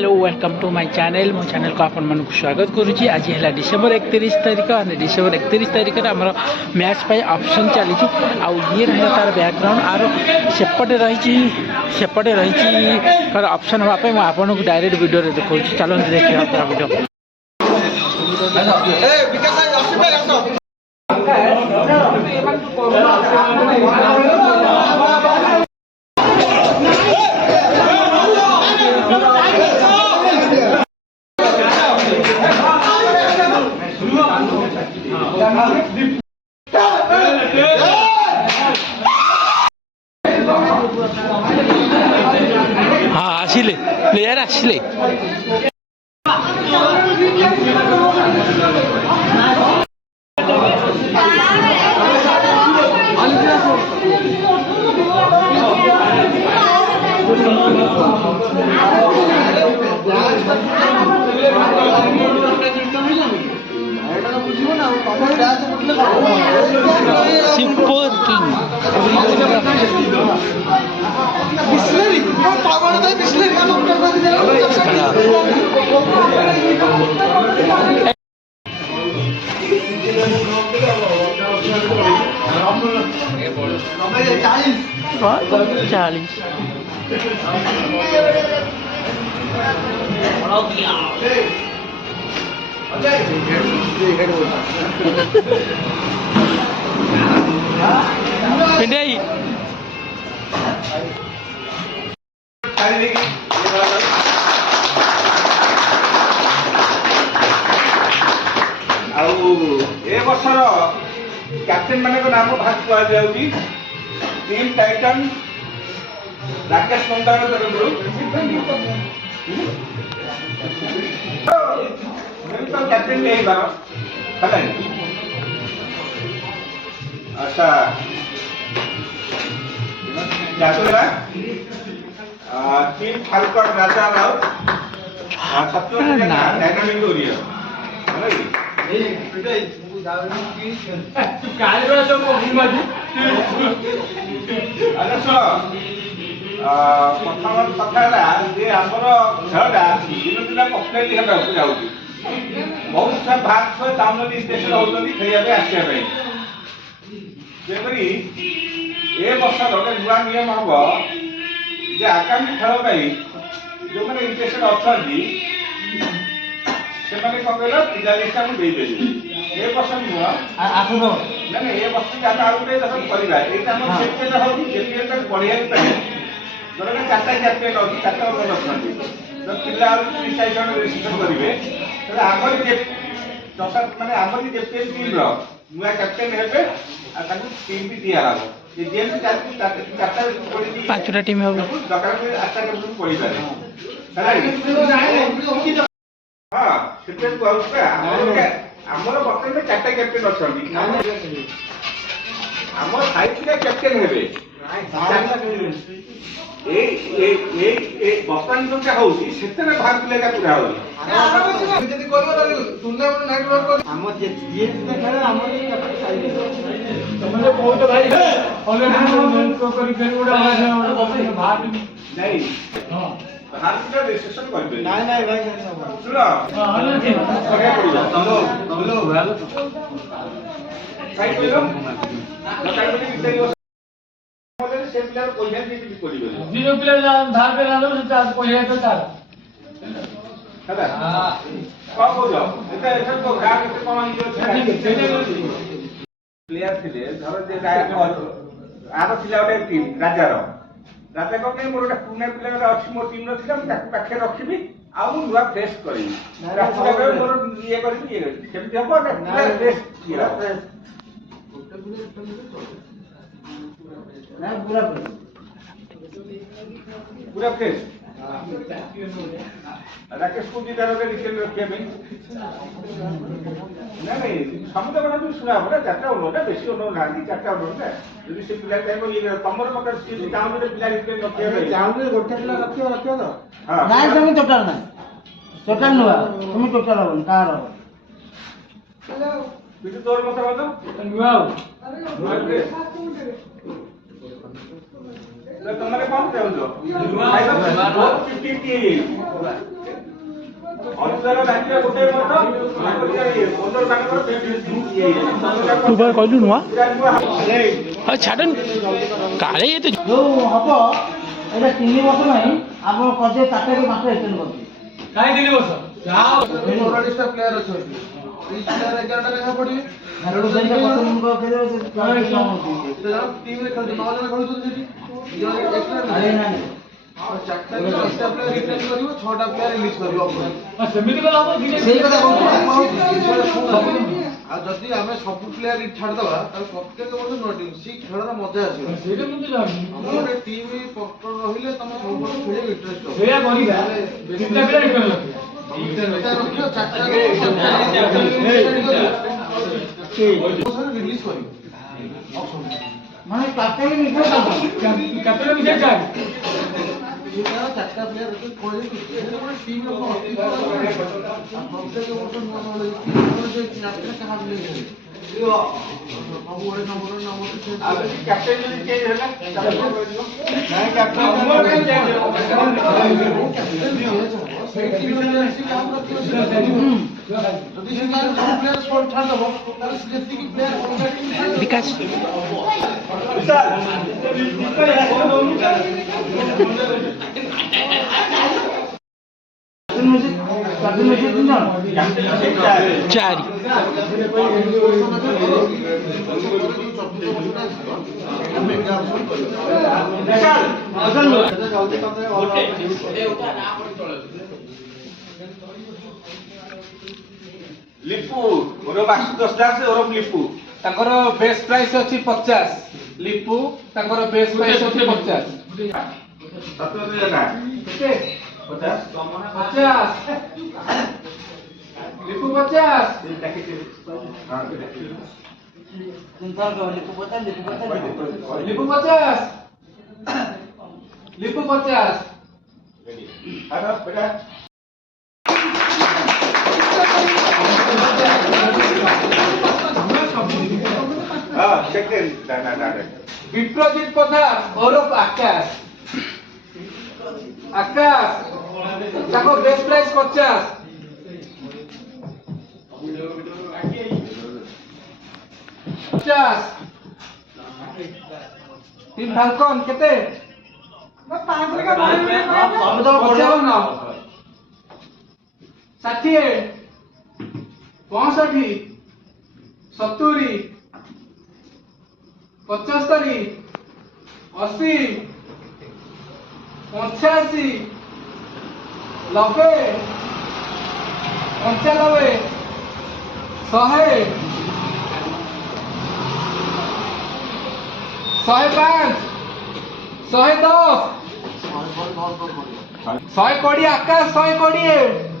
Hello welcome to my channel मो channel को आपण मन स्वागत करुच्ची। आज है डिसेम्बर 31 तारिख डिसेम्बर 31 तारिख आम मैच पे ऑप्शन चली आउ ये रहा तार बैकग्राउंड आर सेपटे रही ऑप्शन हाँपाई मुझे आपको डायरेक्ट वीडियो देखा चलते देखिए वीडियो। हाँ आसिले प्लेयर आसिले सुपर किंग चालीस पिंडई वर्षर कैप्टेन मान नाम भाग कहुँ टीम टाइटन राकेश पंडा तरफ कैप्टेन नहीं बार अच्छा टीम फाल्कन राजा राउत डायनामिक ओरियर प्रथम कथा जे आमर खेलटा दिन दिन कम्प्लीट जाऊँ बहुत सा भाग छुआ टाउन स्टेशन होती खेल आसवाई ए वर्ष गोटे नुआ नियम हम जे आगामी खेल जो मैंने इंटरेस्टेड अच्छा से कौन कहल पिला लिस्ट को देदेवे ए वर्ष नुह ना ए वर्ष आम आउ गोटे करवा यहाँ बढ़िया जोटा चार्टा कैप्टेन अच्छी चार्टा ओनर अच्छा पिला 30 जन रेजिस्ट्रेशन करेंगे माने आमरी कैप्टेन टीम नुआ कैप्टेन हेबे टीम भी दिया हम पांचटा टीम हम हाँ आमर बर्तमान में 4टा कैप्टेन अच्छा आम 5टा कैप्टेन हेबे बर्तमान जोटा हूँ से भाग पिला पूरा हो प्लेयर थे धर आर गोटे टीम राजार राजा कौन मोर गोटे पुणे प्लेयर अच्छी मो टीम पाखे रखी आउ नुआ फ्रेश करी मोर ये करी हम पूरा फ्रेश राकेश को जी तार रिटेल रखिया ना नहीं समुद्र बना भी सुना ना 4टा ओनर ना बेसी ओनर ना 4टा ओनर ना यदि से पिला टाइम ये तमर मकर से टाउन में पिला रिटेल रखिया टाउन में गोटे पिला रखियो तो नाइ तुम टोटल ना टोटल नुआ तुम टोटल हो कार बिजु तोर मत बता नुआओ तुम्हारे कौन चाहूँ तू बार कहलु नुआ छाड़ काले ये तो जो हम এটা 3 বছর নাই আমরা কজে কাটাকে মাত্র এক্সটেন্ড করছি কাই 3 বছর যাও ওরালিস্টা প্লেয়ার অଛନ୍ତି এই প্লেয়ার 11 টা লেখা পড়িবে হেরো সেটা কত মুখ খেলে সে টিম রে খেলতে 9 জন খেলুଛନ୍ତି সেটি আরে না আর চারটা 10টা প্লেয়ার রিটার্ন করিব 6টা প্লেয়ার রিলিজ করিব সেମିତି কଲା হবো সেই কথা বলছি আর যদি আমি সব প্লেয়ার ছাড় দেবা তাহলে প্রত্যেক বছর নয় টিম সেই খেলার মজা আসবে ସେଇଟା ମୁଁ ଜାনি আমার টিম পক্ষ রহিলে তুমি সব বছর খেলে ইন্টারেস্ট হবে ସେଇଆ କରିବା ତିନିଟା ପିଲା ରିଟର୍ନ ରଖିବା এটা রখিও চারটা রিলিজ করিব মানে কাটাকে নিতে হবে କେତେ ମିଶେଇ ଚାଲ এটা চারটা প্লেয়ার রকি করে দিতে এটা মানে টিম এর অস্তিত্ব প্রত্যেক বছর নয় নয় যে চারটা কাহাব নিয়ে যাবে বাবু ওরে নম্বর अभी कैप्टन যদি চেঞ্জ হলে নাই ক্যাপ্টেন চেঞ্জ যদি সেখানে সব প্লেয়ার স্পট ছাড় দেবো তাহলে সেটিকি প্লেয়ার বিকাশ কাটাকে নিতে দিন না ଚାରି লিপু ওরফ আশুতোষ দাস ওরফ লিপু ତାଙ୍କର ବେସ୍ ପ୍ରାଇସ୍ ଅଛି 50 ଲିପୁ ତାଙ୍କର ବେସ୍ ପ୍ରାଇସ୍ ଅଛି 50 ସତୁରୀ ଟଙ୍କା କେତେ 50 ଲିପୁ 50 চিন্তা করো লিখো বতা ଲିପୁ 50 ଲିପୁ 50 ଆର ବେଟା सेकंड विप्रजित प्रधान ओरफ आकाश आकाश ताको बेस्ट प्राइस 50 तीन फाल्कन केते 5 रे का 55 60 65 70 75 80 85 90 95 100 105 110 120 आकाश 120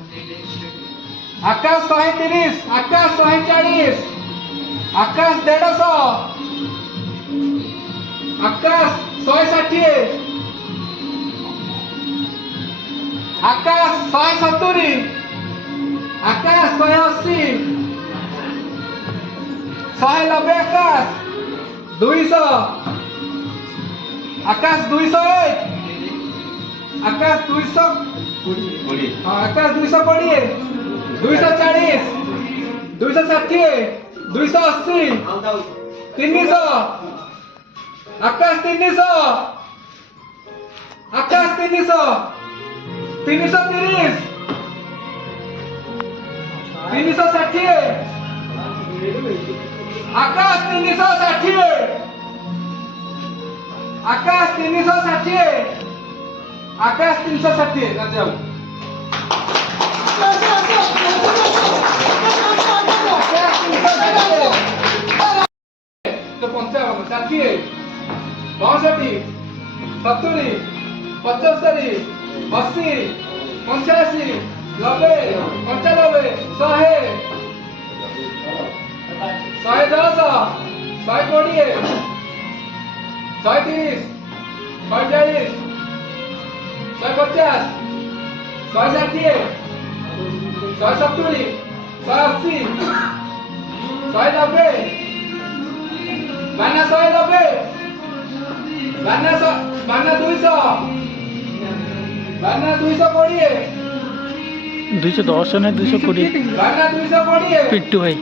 आकाश 130 आकाश 140 आकाश 150 आकाश 160 आकाश 170 आकाश 180 190 आकाश 200 आकाश 201 आकाश 200 आकाश 220 240 260 280 300 आकाश 300 आकाश 300 330 360 आकाश 360 आकाश 360 आकाश 360 ना जाओ तो 55 60 62 70 75 80 85 90 95 100 110 120 130 140 150 160 170 180 190 ବାନା 190 ବାନା 200 ବାନା 220 210 ନା 220 ବାନା 220 ପିଣ୍ଟୁ ଭାଇ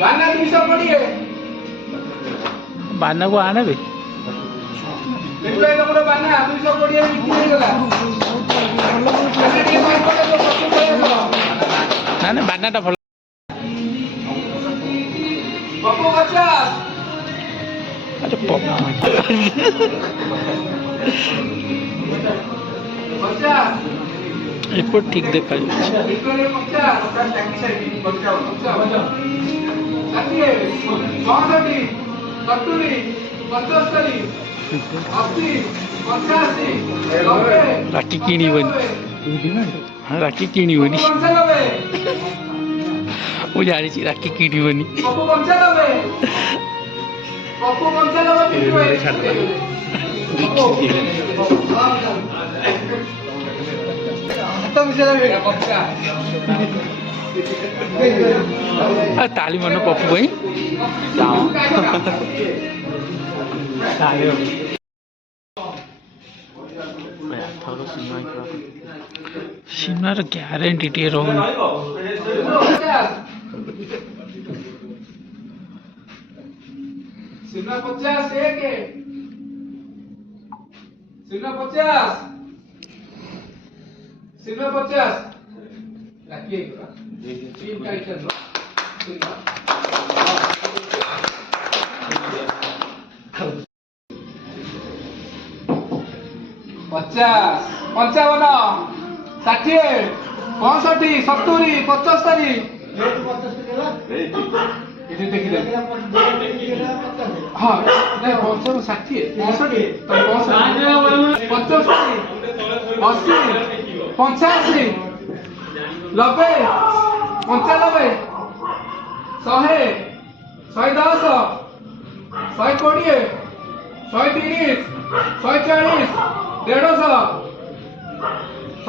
ବାନା 220 ବାନାକୁ ଆଣବେ ପିଣ୍ଟୁ ଭାଇ ତମର ବାନା 220 ବିକ୍ରି ହେଇଗଲା ତମେ ଟିକେ କମ କଲେ ତ ପଛକୁ ପଳେଇ ଆସ ନା ବାନାଟା ଭଲ ପପୁ 50 ଆଚ୍ଛା ପପ 50 ରିପୋର୍ଟ ଠିକ ଦେଖାଯାଉଛି ପିଣ୍ଟୁ ଭାଇ 50 ରାକ୍ଷୀ କିଣିବନି ରାକ୍ଷୀ କିଣିବନି ମୁଁ ଜାଣିଛି ରାକ୍ଷୀ କିଣିବନି ତାଳି ମନ ପପୁ ପାଇଁ ସୀମାର ଗ୍ୟାରେଣ୍ଟି ଟିକେ ରହୁନି सिमला 50 एक सिमला 50 सिमला 50 रखिए टीम टाइटन सिमला 50 55 60 65 70 75 ଏଠି ଦେଖିଲେ ହଁ ନାଇଁ 55 60 65 75 80 85 90 95 100 110 120 130 140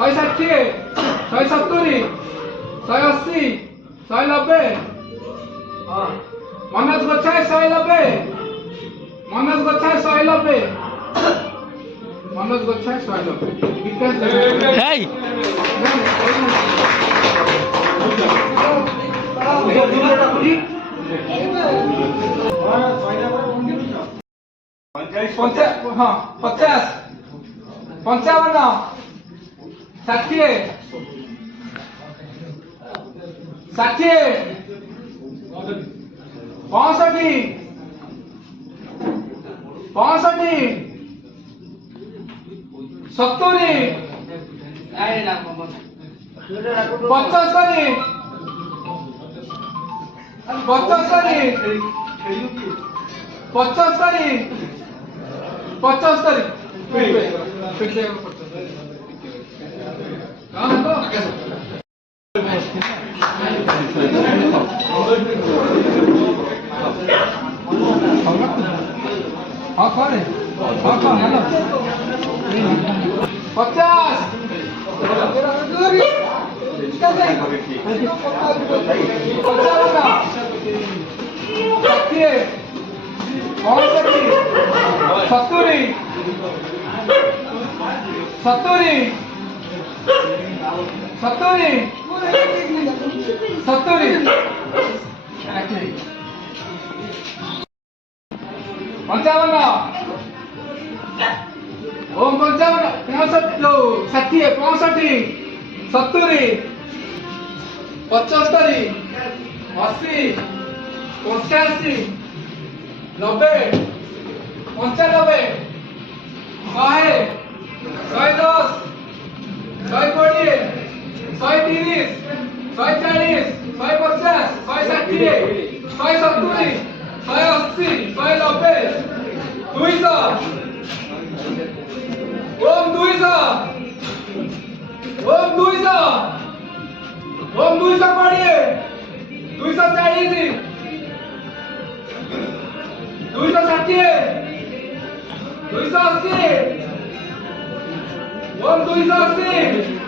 150 160 170 180 190 मनोज गोछाई 190 मनोज गोछाई 190 मनोज गोछाई 190 विकास हेई हाँ 50 55 60 60 65 65 70 75 हाँ कौन है हाँ कौन हेलो 50 55 ओम 55 65 60 65 70 75 80 85 90 95 100 110 120 130 140 150 160 170 180 190 200 ओम 200 ओम 200 ओम 200 पढ़िए 240 260 280 ओम 280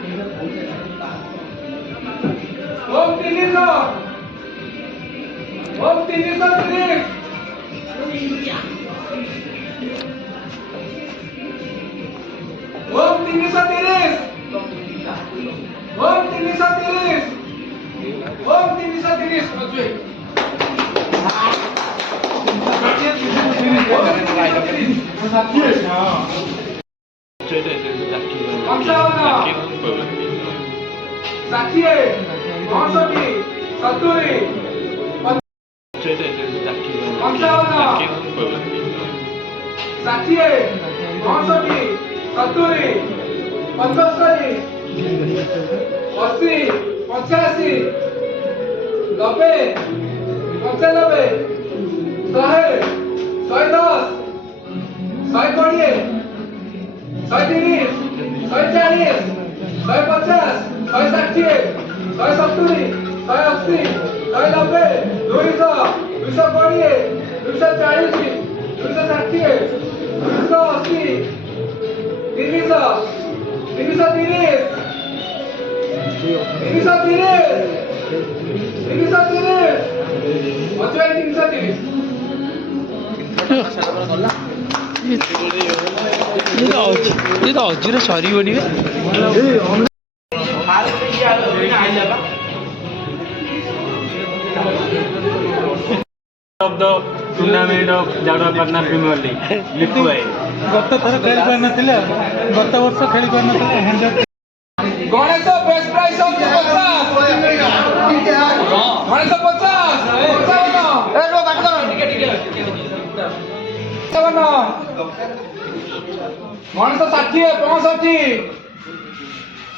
ओम 300 Om 330. Om 330. Om 330. Om 330. ଷାଠିଏ ପଞ୍ଚଷଠି ସତୁରି ପଞ୍ଚାବନ ଷାଠିଏ ପଞ୍ଚଷଠି ସତୁରି ପଞ୍ଚସ୍ତରୀ ଅଶୀ ପଞ୍ଚାଅଶୀ ନବେ ପଞ୍ଚାନବେ ଶହେ ଶହେ ଦଶ ଶହେ କୋଡ଼ିଏ ଶହେ ତିରିଶ ଶହେ ଚାଳିଶ ଶହେ ପଚାଶ ଶହେ ଷାଠିଏ ଶହେ ସତୁରି ଶହେ ଅଶୀ ଶହେ ନବେ ଦୁଇଶହ ଦୁଇଶହ କୋଡ଼ିଏ ଦୁଇଶହ ଚାଳିଶ ଦୁଇଶହ ଷାଠିଏ ଦୁଇଶହ ଅଶୀ ତିନିଶହ ତିନିଶହ ତିରିଶ ତିନିଶହ ତିରିଶ ତିନିଶହ ତିରିଶ ଅଜୟ ତିନିଶହ ତିରିଶ ଅଜୁରେ ସରିବନି of the tournament of Jagadapatna Premier League. Lipu hai. ଗତ ଥର ଖେଳି ପାରିନଥିଲେ ଗତ ବର୍ଷ ଖେଳି ପାରିନଥିଲେ ଗଣେଶ ବେଷ୍ଟ ପ୍ରାଇସ୍ ହଉଛି 50 ଗଣେଶ 50 55 ଗଣେଶ 60 65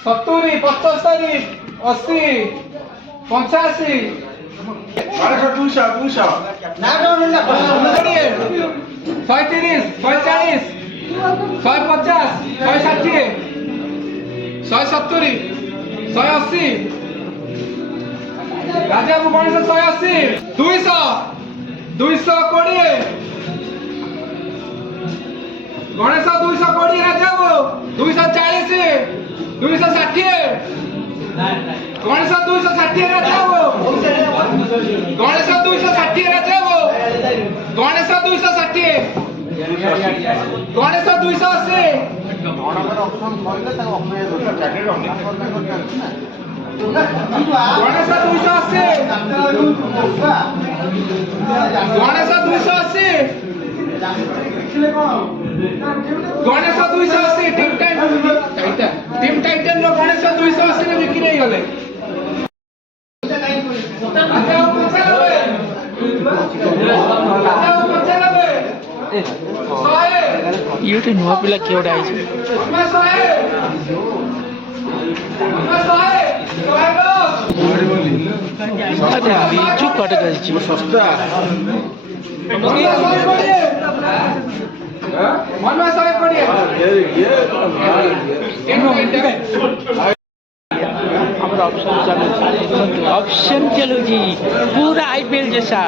70 75 80 85 130 140 150 160 170 180 ରାଜାକୁ ଗଣେଶ 180 200 220 ଗଣେଶ 220 ରାଜାକୁ 240 260 ଗଣେଶ 260 ରାଜାକୁ ଗଣେଶ 260 ରାଜାକୁ ଗଣେଶ 260 ଗଣେଶ 280 ଜଣଙ୍କର ଅପସନ କହିଲେ ତାକୁ ଅପେକ୍ଷା ଗଣେଶ 280 ଗଣେଶ 280 ଗଣେଶ 280 ଟିମ୍ ଟାଇଟନ୍ ର ଗଣେଶ 280 ରେ ବିକ୍ରି ହେଇଗଲେ ଇଏ ଗୋଟେ ନୂଆ ପିଲା କିଏ ଗୋଟେ ଆଇଛି ବିଜୁ କଟକ ଆସିଛି ଶସ୍ତା ऑप्शन चलुची पूरा आईपीएल जैसा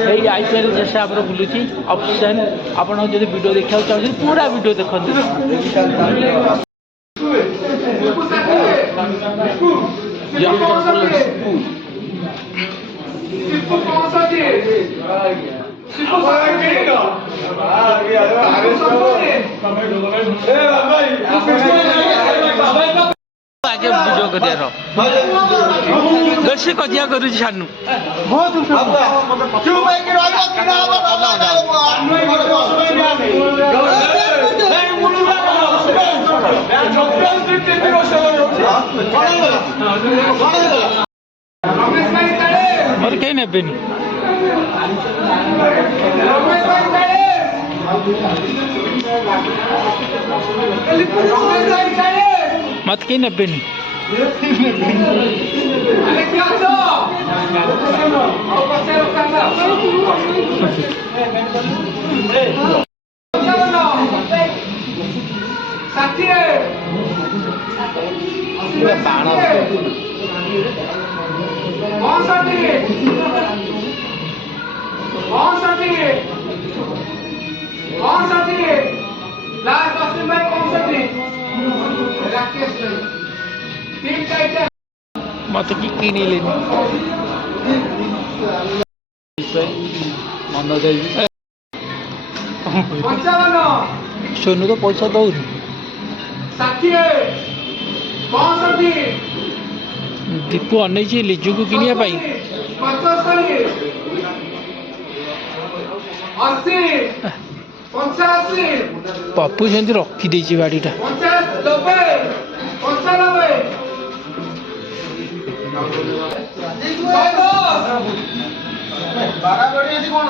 यही आईपीएल जैसा आप बुलूची ऑप्शन आपन जब वीडियो देखा चाहिए पूरा वीडियो देखते आगे वीडियो कर दर्शक कजिया करू सानू मोर कहीं नेबेनी मत कहीं नेबेनी मत की नहीं लेनी ମନ ଯାଇଛି सोनू तो पैसा दौनी दीपू अनैछि लिजू को किनिया पाई पप्पू सेमती रखी देछि गाड़ीटा ବାରାବଡି ଅଛି କଣ?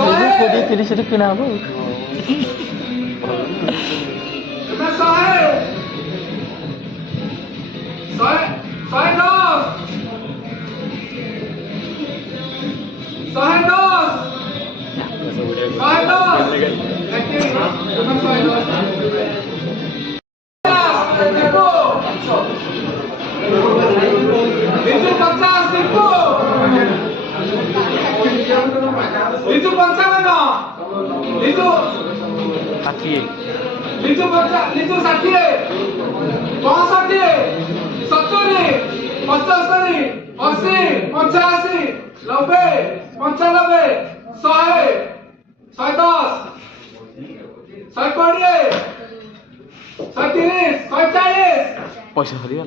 कोड़े 30 रे किना हबो पैसा हरिगला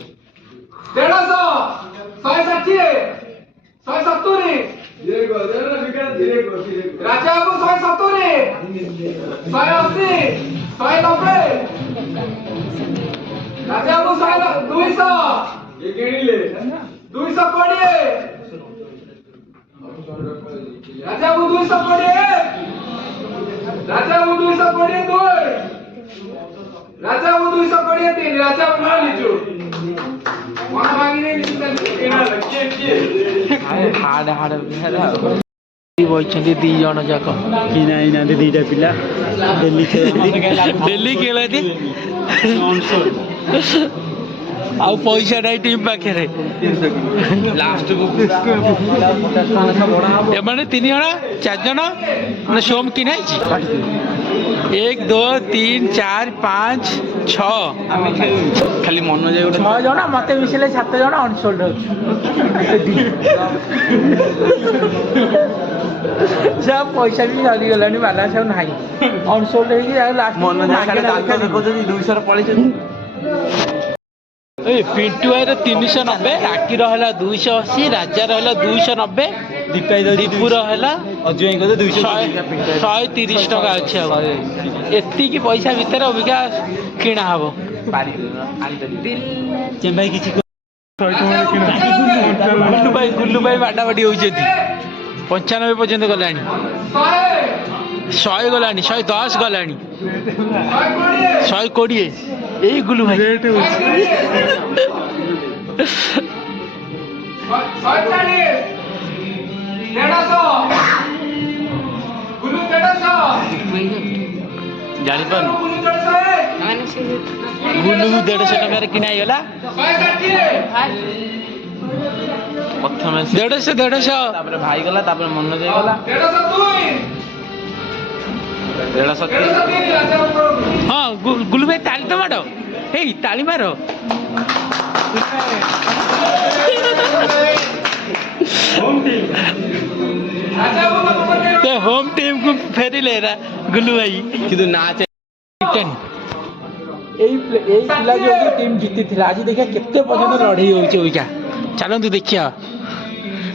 2 जन जाक दिटा पिला डेली खेलती आउ पैसा नहीं टीम पाखे लास्ट को एमाने 3 जन 4 जन ना सोम कि नहीं 1 2 3 4 5 6 खाली मन जाए 6 जन मत मिसिले 7 जन अनसोल्ड सब पैसा भी सरी गलानी बाला सब नाही अनसोल्ड है कि लास्ट मन जाए खाली दांत देखो 200 पड़े ए पिंटू आएर 390 राकी रहला 280 राजा रहला 290 दीपू रहला अजुआई को 200 130 टका अछि एत्ती की पैसा भीतर अबिका किना हबो चेम भाई किछि गुल्लू भाई बाटा बाटी होउछथि 95 पर्यंत गलानी 100 गलानी 110 गलानी 120 यही गुल्लू भाई रेट जानी पान गुल्लू 150 टका किना गला प्रथम 150 तापर भाई गला तापर मन जाई गला 150 हाँ गुल्लू भाई ताली तो मारो हे ताली मारो होम टीम को फेरी ले रहा गुल्लू भाई किंतु नाच पिला जो टीम जीती थी आज देखिए केते पर्यंत लड़ाई होइछ ओइका चलंतु देखिया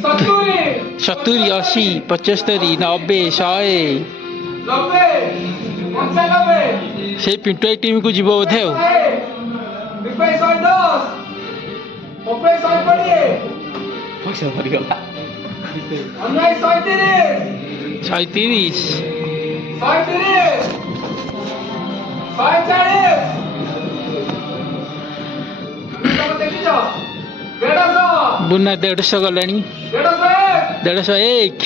70 80 75 90 100 से पिंटू टीम को जीव बोधे পয়সা পড়িগলা অন্যায় 37 36 बुना 150 गलानी 101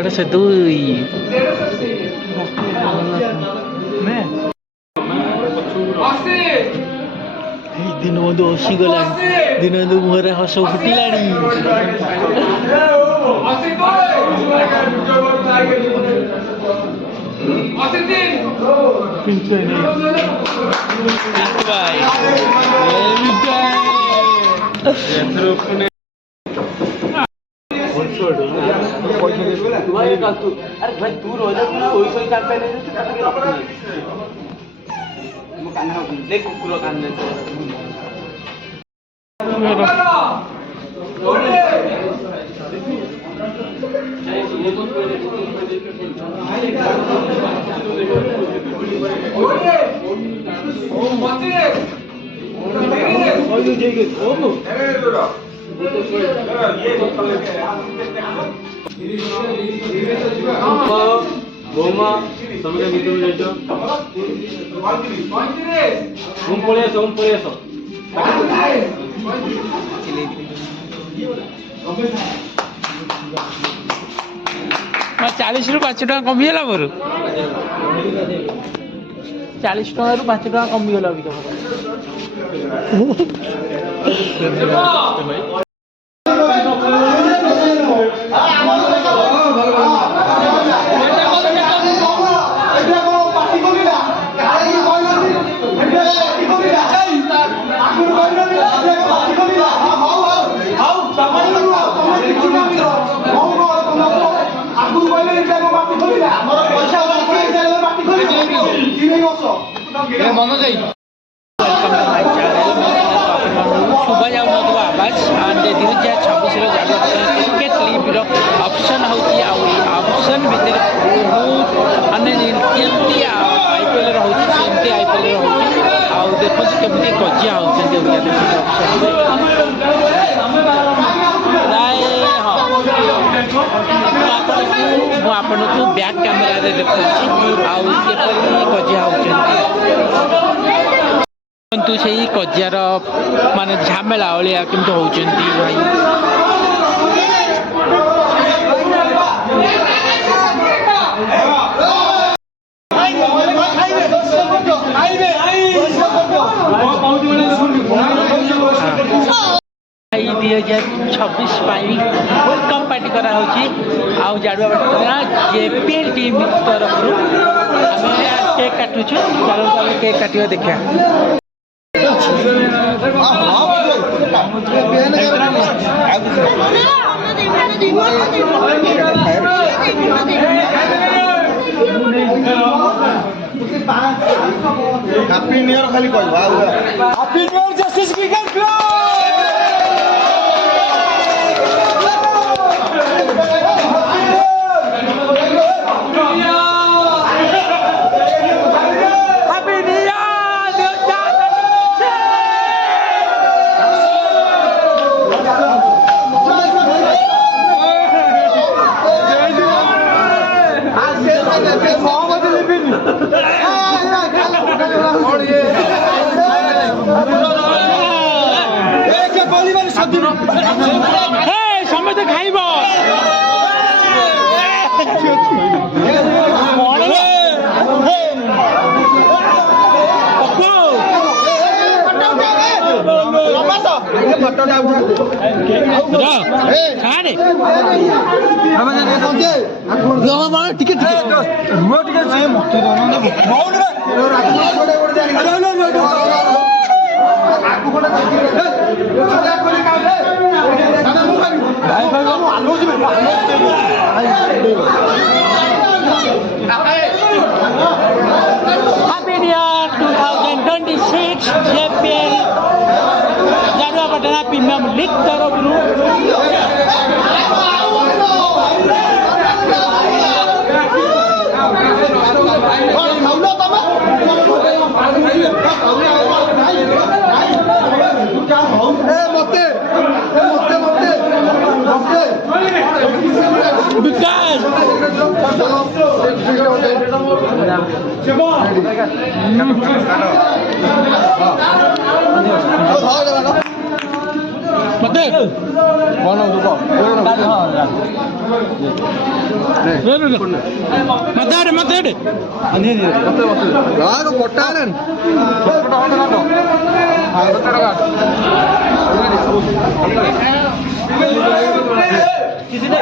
102 दिन बंधु हसी गला दिन बंधु मुहर हस फुटिलाणी বৌমা তোমাকে ভিতরে যাইছ ঘুম পড়ে আসো ঘুম পড়ে আসো मैं 40 रु 5 टका कमिगला मोर 40 टका रु 5 टका कमिगला अभी शुभा जाऊ आवाज एंड 2026 क्रिकेट लीग ऑप्शन होती ऑप्शन भितर बहुत मानने केमती आईपीएल रोचे सेमती आईपीएल रोचे आउ देखो केमती कजिया होती प्राय हाँ आपको बैक कैमेरा देखा आउपरी कजिया होती से कजियार माने झमेला भाया केमती होती भाई दुई 2026 वेलकम पार्टी करा जाड़ुआ जेपीएल टीम तरफ केक काटुचु चलो केक काटिया देखा हैप्पी न्यू ईयर खाली कहबा happy new year justice cricket club समझ खाइब टिके Happy New Year 2026 JPL Jaduapatna premium league तरफ ಮತ್ತೆ ಮಾತಾಡಿ किसी ने